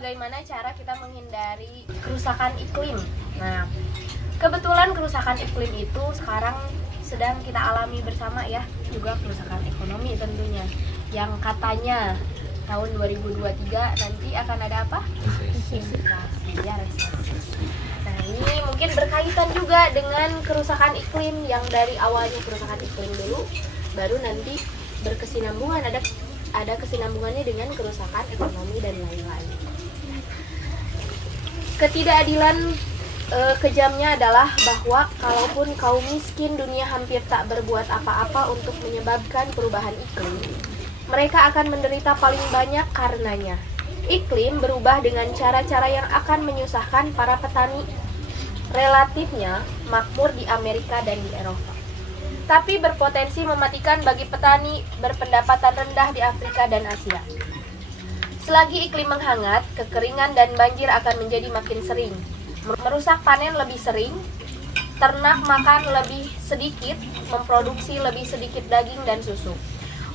bagaimana cara kita menghindari kerusakan iklim. Nah, kebetulan kerusakan iklim itu sekarang sedang kita alami bersama ya, juga kerusakan ekonomi tentunya. Yang katanya tahun 2023 nanti akan ada apa? Inflasi, ya, resesi. Nah, ini mungkin berkaitan juga dengan kerusakan iklim yang dari awalnya kerusakan iklim dulu, baru nanti berkesinambungan, ada kesinambungannya dengan kerusakan ekonomi dan lain-lain. Ketidakadilan kejamnya adalah bahwa kalaupun kaum miskin dunia hampir tak berbuat apa-apa untuk menyebabkan perubahan iklim, mereka akan menderita paling banyak karenanya. Iklim berubah dengan cara-cara yang akan menyusahkan para petani. Relatifnya makmur di Amerika dan di Eropa, tapi berpotensi mematikan bagi petani berpendapatan rendah di Afrika dan Asia. Selagi iklim menghangat, kekeringan dan banjir akan menjadi makin sering, merusak panen lebih sering, ternak makan lebih sedikit, memproduksi lebih sedikit daging dan susu.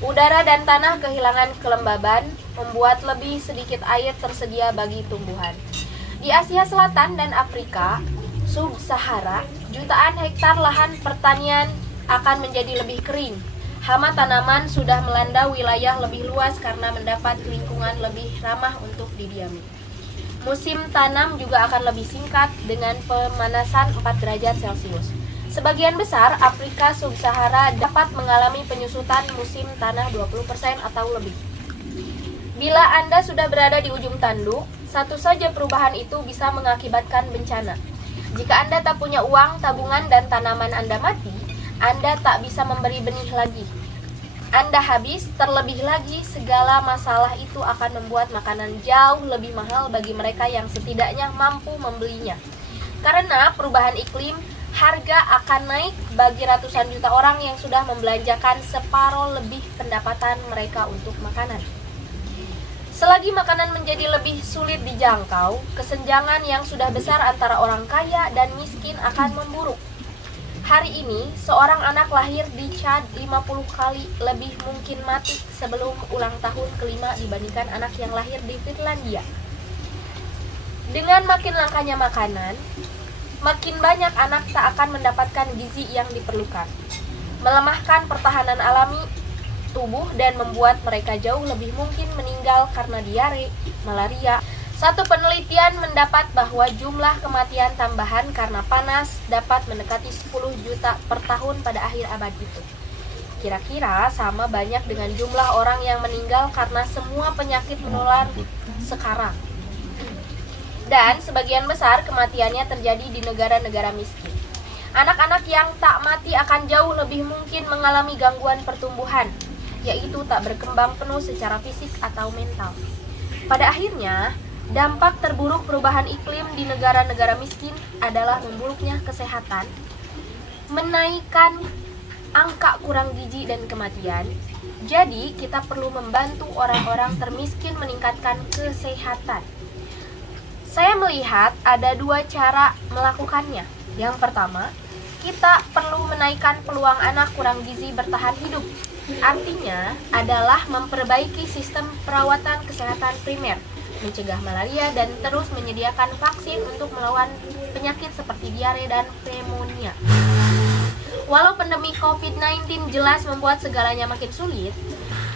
Udara dan tanah kehilangan kelembaban, membuat lebih sedikit air tersedia bagi tumbuhan. Di Asia Selatan dan Afrika Sub-Sahara, jutaan hektar lahan pertanian akan menjadi lebih kering. Hama tanaman sudah melanda wilayah lebih luas karena mendapat lingkungan lebih ramah untuk didiami. Musim tanam juga akan lebih singkat dengan pemanasan 4 derajat Celcius. Sebagian besar Afrika Sub-Sahara dapat mengalami penyusutan musim tanah 20% atau lebih. Bila Anda sudah berada di ujung tanduk, satu saja perubahan itu bisa mengakibatkan bencana. Jika Anda tak punya uang, tabungan, dan tanaman Anda mati, Anda tak bisa memberi benih lagi. Anda habis, terlebih lagi segala masalah itu akan membuat makanan jauh lebih mahal bagi mereka yang setidaknya mampu membelinya. Karena perubahan iklim, harga akan naik bagi ratusan juta orang yang sudah membelanjakan separuh lebih pendapatan mereka untuk makanan. Selagi makanan menjadi lebih sulit dijangkau, kesenjangan yang sudah besar antara orang kaya dan miskin akan memburuk. Hari ini, seorang anak lahir di Chad 50 kali lebih mungkin mati sebelum ulang tahun kelima dibandingkan anak yang lahir di Finlandia. Dengan makin langkanya makanan, makin banyak anak tak akan mendapatkan gizi yang diperlukan, melemahkan pertahanan alami tubuh dan membuat mereka jauh lebih mungkin meninggal karena diare, malaria. Satu penelitian mendapat bahwa jumlah kematian tambahan karena panas dapat mendekati 10 juta per tahun pada akhir abad itu. Kira-kira sama banyak dengan jumlah orang yang meninggal karena semua penyakit menular sekarang. Dan sebagian besar kematiannya terjadi di negara-negara miskin. Anak-anak yang tak mati akan jauh lebih mungkin mengalami gangguan pertumbuhan, yaitu tak berkembang penuh secara fisik atau mental. Pada akhirnya, dampak terburuk perubahan iklim di negara-negara miskin adalah memburuknya kesehatan, menaikkan angka kurang gizi dan kematian. Jadi, kita perlu membantu orang-orang termiskin meningkatkan kesehatan. Saya melihat ada 2 cara melakukannya. Yang pertama, kita perlu menaikkan peluang anak kurang gizi bertahan hidup. Artinya adalah memperbaiki sistem perawatan kesehatan primer, mencegah malaria, dan terus menyediakan vaksin untuk melawan penyakit seperti diare dan pneumonia. Walau pandemi COVID-19 jelas membuat segalanya makin sulit,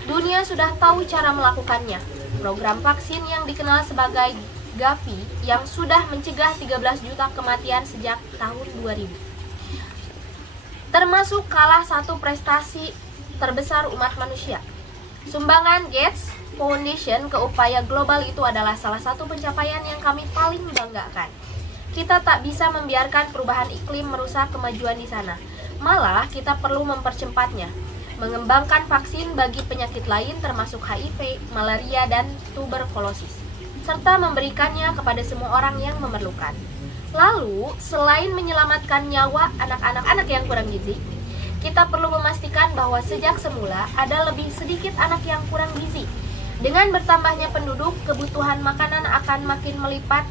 dunia sudah tahu cara melakukannya. Program vaksin yang dikenal sebagai Gavi yang sudah mencegah 13 juta kematian sejak tahun 2000. Termasuk salah satu prestasi terbesar umat manusia. Sumbangan Gates Foundation ke upaya global itu adalah salah satu pencapaian yang kami paling banggakan. Kita tak bisa membiarkan perubahan iklim merusak kemajuan di sana. Malah kita perlu mempercepatnya, mengembangkan vaksin bagi penyakit lain termasuk HIV, malaria, dan tuberkulosis, serta memberikannya kepada semua orang yang memerlukan. Lalu, selain menyelamatkan nyawa anak-anak yang kurang gizi, kita perlu memastikan bahwa sejak semula ada lebih sedikit anak yang kurang gizi. Dengan bertambahnya penduduk, kebutuhan makanan akan makin melipat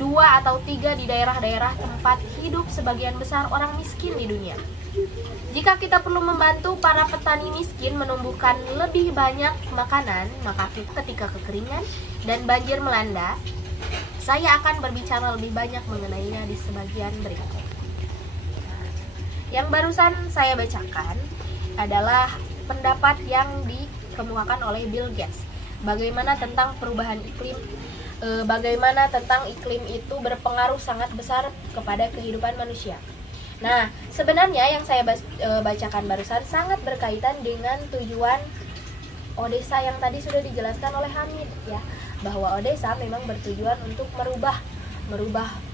2 atau 3 di daerah-daerah tempat hidup sebagian besar orang miskin di dunia. Jika kita perlu membantu para petani miskin menumbuhkan lebih banyak makanan, maka ketika kekeringan dan banjir melanda, saya akan berbicara lebih banyak mengenainya di sebagian berikut. Yang barusan saya bacakan adalah pendapat yang dikemukakan oleh Bill Gates. Bagaimana tentang perubahan iklim, bagaimana tentang iklim itu berpengaruh sangat besar kepada kehidupan manusia. Nah, sebenarnya yang saya bacakan barusan sangat berkaitan dengan tujuan Odesa yang tadi sudah dijelaskan oleh Hamid ya, bahwa Odesa memang bertujuan untuk merubah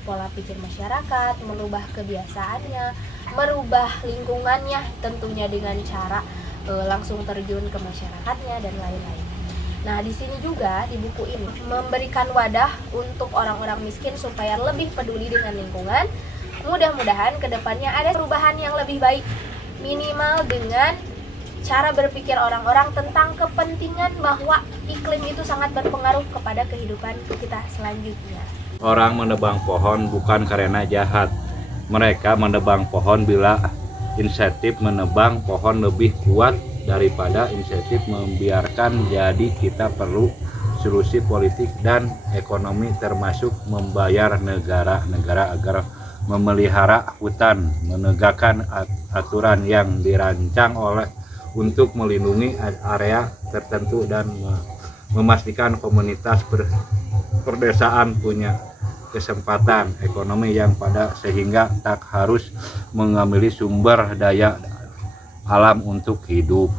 pola pikir masyarakat, merubah kebiasaannya, merubah lingkungannya tentunya dengan cara langsung terjun ke masyarakatnya dan lain-lain. Nah, di sini juga di buku ini memberikan wadah untuk orang-orang miskin supaya lebih peduli dengan lingkungan. Mudah-mudahan kedepannya ada perubahan yang lebih baik, minimal dengan cara berpikir orang-orang tentang kepentingan bahwa iklim itu sangat berpengaruh kepada kehidupan kita selanjutnya. Orang menebang pohon bukan karena jahat. Mereka menebang pohon bila insentif menebang pohon lebih kuat daripada insentif membiarkan. Jadi kita perlu solusi politik dan ekonomi, termasuk membayar negara-negara agar memelihara hutan, menegakkan aturan yang dirancang untuk melindungi area tertentu dan memastikan komunitas perdesaan punya kesempatan ekonomi yang pada sehingga tak harus mengambil sumber daya alam untuk hidup.